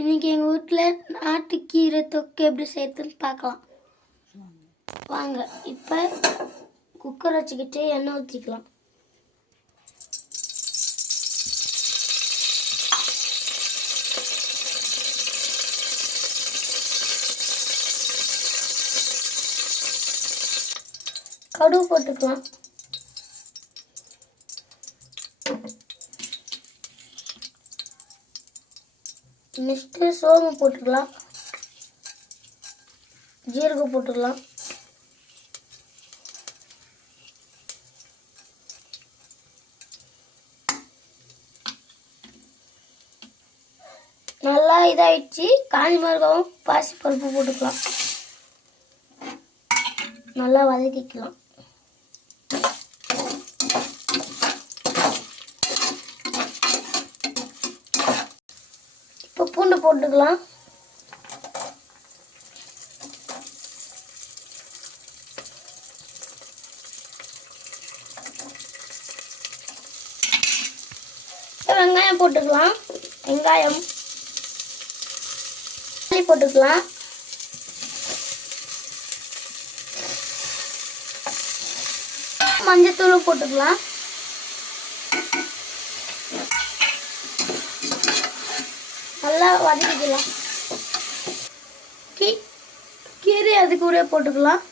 இன்றைக்கி எங்கள் வீட்டில் நாட்டுக்கீரை தொக்கு எப்படி செய்யறதுன்னு பார்க்கலாம் வாங்க. இப்போ குக்கர் வச்சுக்கிட்டு எண்ணெய் ஊற்றிக்கலாம். கடுகு போட்டுக்கலாம். நெக்ஸ்ட்டு சோம்பு போட்டுக்கலாம். ஜீரகம் போட்டுக்கலாம். நல்லா இதாகிடுச்சு. காஞ்சி மிளகாவும் பாசி பருப்பு போட்டுக்கலாம். நல்லா வதக்கிக்கலாம். இப்போ பூண்டு போட்டுக்கலாம். வெங்காயம் போட்டுக்கலாம். வெங்காயம் போட்டுக்கலாம். மஞ்சத்தூள் போட்டுக்கலாம். நல்லா வதக்கிக்கலாம். கீரை அது கூட போட்டுக்கலாம்.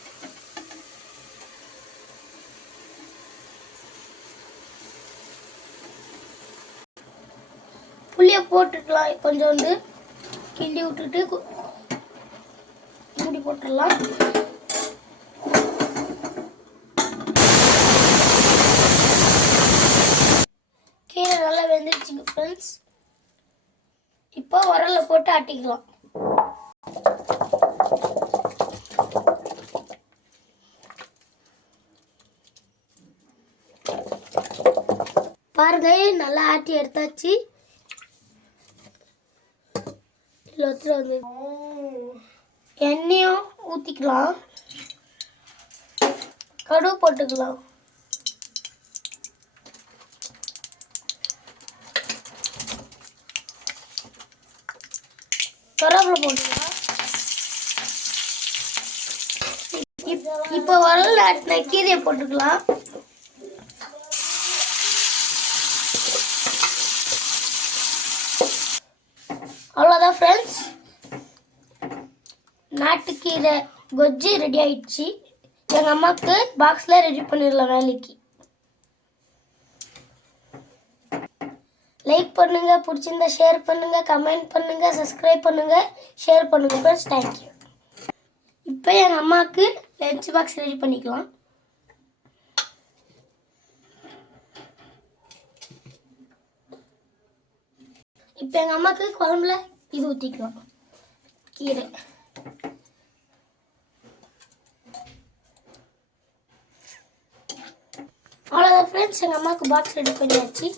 புளியை போட்டுக்கலாம். கொஞ்சோண்டு கிண்டி விட்டுட்டு மூடி போட்டுடலாம். கீரை நல்லா வெந்துருச்சுங்க ஃப்ரெண்ட்ஸ். இப்போ உரல்ல போட்டு ஆட்டிக்கலாம். பாருங்க, நல்லா ஆட்டி எடுத்தாச்சு. வந்து எண்ணெயும் ஊற்றிக்கலாம். கடுகு போட்டுக்கலாம். கருவேப்பிலை போட்டுக்கலாம். இப்போ வரல ஆட்டின கீரையை போட்டுக்கலாம். அவ்வளோதான் ஃப்ரெண்ட்ஸ், நாட்டுக்கீரை கொஜ்ஜி ரெடி ஆயிடுச்சு. எங்கள் அம்மாவுக்கு பாக்ஸில் ரெடி பண்ணிடலாம் வேலைக்கு. லைக் பண்ணுங்க, பிடிச்சிருந்தா ஷேர் பண்ணுங்க, கமெண்ட் பண்ணுங்க, சப்ஸ்கிரைப் பண்ணுங்க, ஷேர் பண்ணுங்க ஃப்ரெண்ட்ஸ். தேங்க்யூ. இப்போ எங்கள் அம்மாவுக்கு லஞ்ச் பாக்ஸ் ரெடி பண்ணிக்கலாம். இப்போ எங்கள் அம்மாவுக்கு குழம்புல இது ஊற்றிக்கலாம். கீரை அவ்வளோதான் ஃப்ரெண்ட்ஸ், எங்கள் அம்மாவுக்கு பாக்ஸ் ரெடி பண்ணியாச்சு.